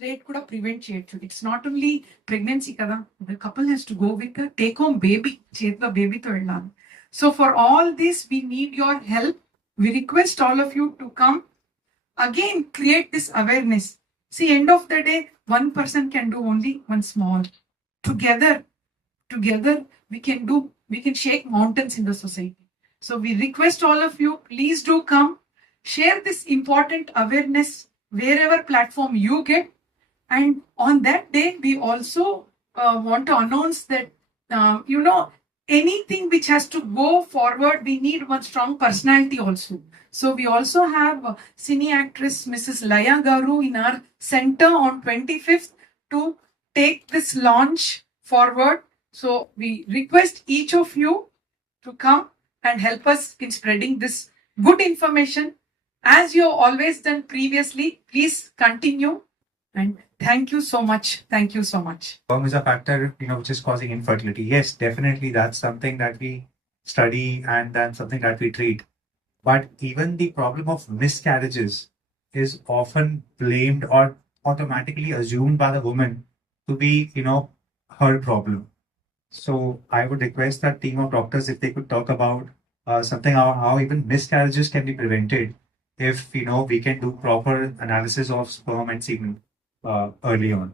rate kuda prevent cheyachchu. It's not only pregnancy kada, the couple has to go with a take home baby, chetla baby to vellam. So for all this we need your help. We request all of you to come again, create this awareness. See, end of the day, one person can do only one small. Together we can shake mountains in the society. So we request all of you, please do come, share this important awareness wherever platform you get. And on that day, we also want to announce that, anything which has to go forward, we need one strong personality also. So we also have cine actress Mrs. Laya Garu in our center on 25th to take this launch forward. So we request each of you to come and help us in spreading this good information. As you have always done previously, please continue. And thank you so much. Thank you so much. Sperm is a factor, which is causing infertility. Yes, definitely that's something that we study and that's something that we treat. But even the problem of miscarriages is often blamed or automatically assumed by the woman to be, her problem. So I would request that team of doctors if they could talk about something how even miscarriages can be prevented if we can do proper analysis of sperm and semen early on.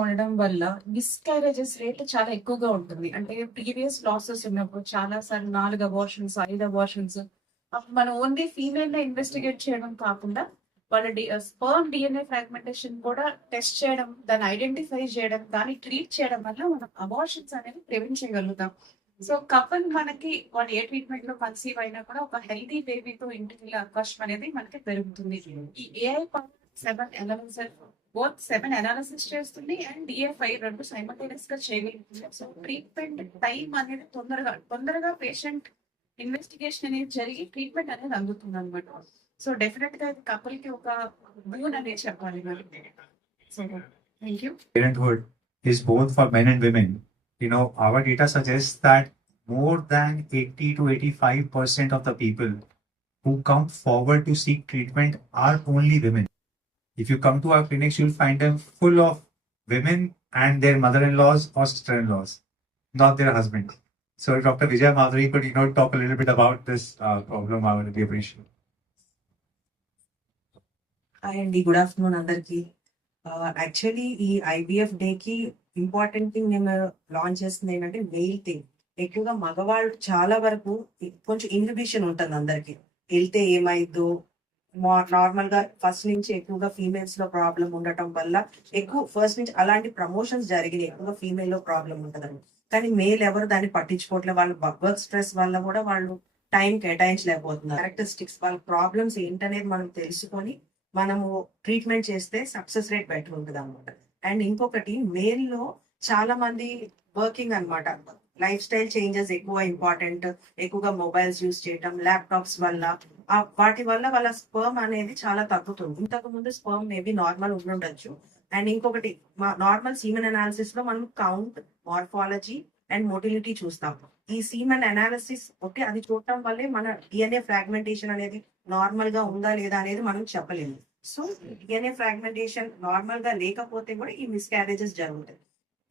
ఉండడం వల్ల miscarriages rate చాలా ఎక్కువగా ఉంటుంది. అంటే previous losses ఉన్నప్పుడు చాలా సార్లు 4 abortions, 5 abortions. మనం ఓన్లీ ఫీమేల్‌నే ఇన్వెస్టిగేట్ చేయడం కాకుండా వాళ్ళ స్పెర్మ్ డీఎన్ఏ ఫ్రాగ్మెంటేషన్ కూడా టెస్ట్ చేయడం, దాన్ని ఐడెంటిఫై చేయడం, దాన్ని ట్రీట్ చేయడం వల్ల మనం అబార్షన్స్ అనేవి ప్రివెంట్ చేయగలుగుతాం. సో కపుల్ మనకి వాళ్ళు ఏ ట్రీట్మెంట్ లో కన్సీవ్ అయినా కూడా ఒక హెల్తీ బేబీతో ఇంటికి వెళ్ళే అవకాశం అనేది మనకి పెరుగుతుంది. ఈ AI power 7 analysis both 7 analysis చేస్తుంది అండ్ డిఎఫ్ఐ 2 సైమల్టేనియస్ గా చేయగలుగుతుంది. సో ట్రీట్మెంట్ టైం అనేది తొందరగా పేషెంట్ ఇన్వెస్టిగేషన్ అనేది జరిగి ట్రీట్మెంట్ అనేది అందుతుంది అనమాట. సో డెఫినెట్ గా ఇది కపుల్ కి ఒక బూన్ అనేది చెప్పాలి మరి. So thank you. Parenthood is both for men and women. Our data suggests that more than 80 to 85% of the people who come forward to seek treatment are only women. If you come to our clinics, you'll find them full of women and their mother-in-laws or sister-in-laws, not their husbands. So Dr. Vijay Madhuri could, talk a little bit about this problem. I would be appreciative. Hi Andy, good afternoon అందరికి. Actually ఈ IVF డేకి important thing నేను launch చేస్తుంది ఏంటంటే mail thing. ఎక్కువగా మగవాళ్ళు చాలా వరకు కొంచెం ఇన్హిబిషన్ ఉంటుంది అందరికి, వెళ్తే ఏమైద్దో. నార్మల్ గా ఫస్ట్ నుంచి ఎక్కువగా ఫీమేల్స్ లో ప్రాబ్లం ఉండటం వల్ల ఎక్కువ ఫస్ట్ నుంచి అలాంటి ప్రమోషన్స్ జరిగినాయి, ఎక్కువగా ఫీమేల్ లో ప్రాబ్లం ఉంటుందని. కానీ మేల్ ఎవరు దాన్ని పట్టించుకోవట్లేదు. వాళ్ళ వర్క్ స్ట్రెస్ వల్ల కూడా వాళ్ళు టైం కేటాయించలేకపోతున్నారు. క్యారెక్టరిస్టిక్స్ వాళ్ళ ప్రాబ్లమ్స్ ఏంటనేది మనం తెలుసుకొని మనము ట్రీట్మెంట్ చేస్తే సక్సెస్ రేట్ బెటర్ ఉంటుంది అనమాట. అండ్ ఇంకొకటి మేల్ లో చాలా మంది వర్కింగ్ అనమాట, లైఫ్ స్టైల్ చేంజెస్ ఎక్కువ ఇంపార్టెంట్, ఎక్కువగా మొబైల్స్ యూస్ చేయటం, ల్యాప్టాప్స్ వల్ల వాటి వల్ల వాళ్ళ స్పర్మ్ అనేది చాలా తగ్గుతుంది. ఇంతకు ముందు స్పర్మ్ మేబీ నార్మల్ ఉండొచ్చు. అండ్ ఇంకొకటి నార్మల్ సీమెన్ అనాలిసిస్ లో మనం కౌంట్, మార్ఫాలజీ అండ్ మోటిలిటీ చూస్తాం. ఈ సీమెన్ అనాలిసిస్ అది చూడటం వల్లే మన డిఎన్ఏ ఫ్రాగ్మెంటేషన్ అనేది నార్మల్ గా ఉందా లేదా అనేది మనం చెప్పలేము. సో డిఎన్ఏ ఫ్రాగ్మెంటేషన్ నార్మల్ గా లేకపోతే కూడా ఈ మిస్క్యారేజెస్ జరుగుతాయి.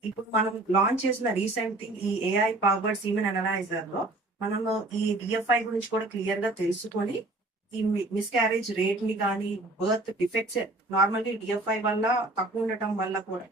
ఇప్పుడు మనం లాంచ్ చేసిన రీసెంట్ థింగ్ ఈ ఏఐ పవర్డ్ సీమెన్ అనలైజర్ లో మనము ఈ డిఎఫ్ఐ గురించి కూడా క్లియర్ గా తెలుసుకొని ఈ మిస్క్యారేజ్ రేట్ ని కానీ బర్త్ డిఫెక్ట్స్ నార్మల్గా డిఎఫ్ఐ వల్ల తక్కువ ఉండటం వల్ల కూడా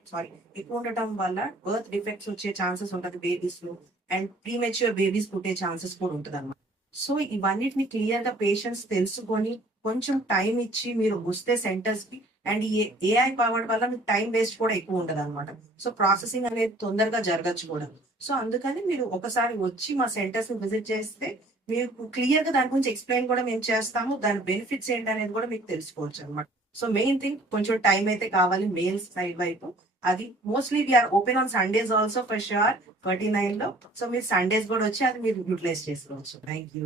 ఎక్కువ ఉండటం వల్ల బర్త్ డిఫెక్ట్స్ వచ్చే ఛాన్సెస్ ఉంటుంది బేబీస్ లో, అండ్ ప్రీమెచ్యూర్ బేబీస్ పుట్టే ఛాన్సెస్ కూడా ఉంటుంది అన్నమాట. సో ఇవన్నిటిని క్లియర్ గా పేషెంట్స్ తెలుసుకొని కొంచెం టైం ఇచ్చి మీరు వస్తే సెంటర్స్ కి, అండ్ ఈ ఏఐ పవర్డ్ వల్ల మీకు టైం వేస్ట్ కూడా ఎక్కువ ఉండదు అనమాట. సో ప్రాసెసింగ్ అనేది తొందరగా జరగచ్చు కూడా. సో అందుకని మీరు ఒకసారి వచ్చి మా సెంటర్స్ ని విజిట్ చేస్తే మీకు క్లియర్ గా దాని గురించి ఎక్స్ప్లెయిన్ కూడా మేము చేస్తాము, దాని బెనిఫిట్స్ ఏంటి అనేది కూడా మీకు తెలుసుకోవచ్చు అనమాట. సో మెయిన్ థింగ్ కొంచెం టైం అయితే కావాలి మేల్స్ సైడ్ వైపు. అది mostly we are open on Sundays also for sure 39 లో. సో మీరు సండేస్ కూడా వచ్చి అది మీరు యూటిలైజ్ చేసుకోవచ్చు. Thank you.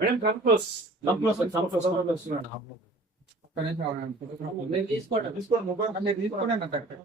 Madam come close. తీసుకోండి మొబైల్ తీసుకోండి అంటారు.